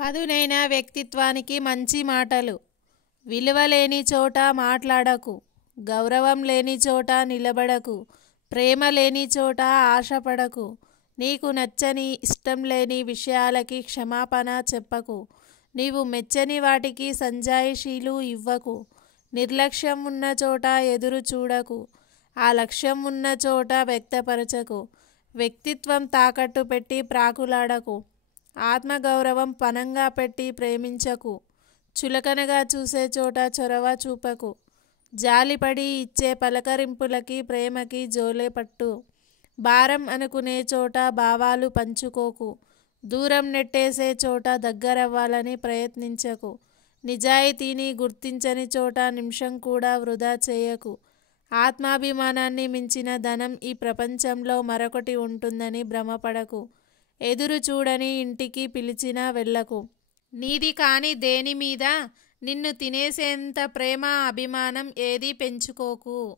పదునైన వ్యక్తిత్వానికి మంచి మాటలు. విలువ లేని చోట మాట్లాడకు. గౌరవం లేని చోట నిలబడకు. ప్రేమ లేని చోట ఆశపడకు. నీకు నచ్చని ఇష్టం లేని విషయాలకి క్షమాపణ చెప్పకు. నీవు మెచ్చని వాటికి సంజాయిషీలు ఇవ్వకు. నిర్లక్ష్యం ఉన్న చోట ఎదురు చూడకు. ఆ లక్ష్యం ఉన్న చోట వ్యక్తపరచకు. వ్యక్తిత్వం తాకట్టు పెట్టి ప్రాకులాడకు. ఆత్మగౌరవం పణంగా పెట్టి ప్రేమించకు. చులకనగా చూసే చోట చొరవ చూపకు. జాలిపడి ఇచ్చే పలకరింపులకి ప్రేమకి జోలే పట్టు. భారం అనుకునే చోట భావాలు పంచుకోకు. దూరం నెట్టేసే చోట దగ్గరవ్వాలని ప్రయత్నించకు. నిజాయితీని గుర్తించని చోట నిమిషం కూడా వృధా చేయకు. ఆత్మాభిమానాన్ని మించిన ధనం ఈ ప్రపంచంలో మరొకటి ఉంటుందని భ్రమపడకు. ఎదురు చూడని ఇంటికి పిలిచినా వెళ్ళకు. నీది కాని దేని మీద నిన్ను తినేసేంత ప్రేమ అభిమానం ఏదీ పెంచుకోకు.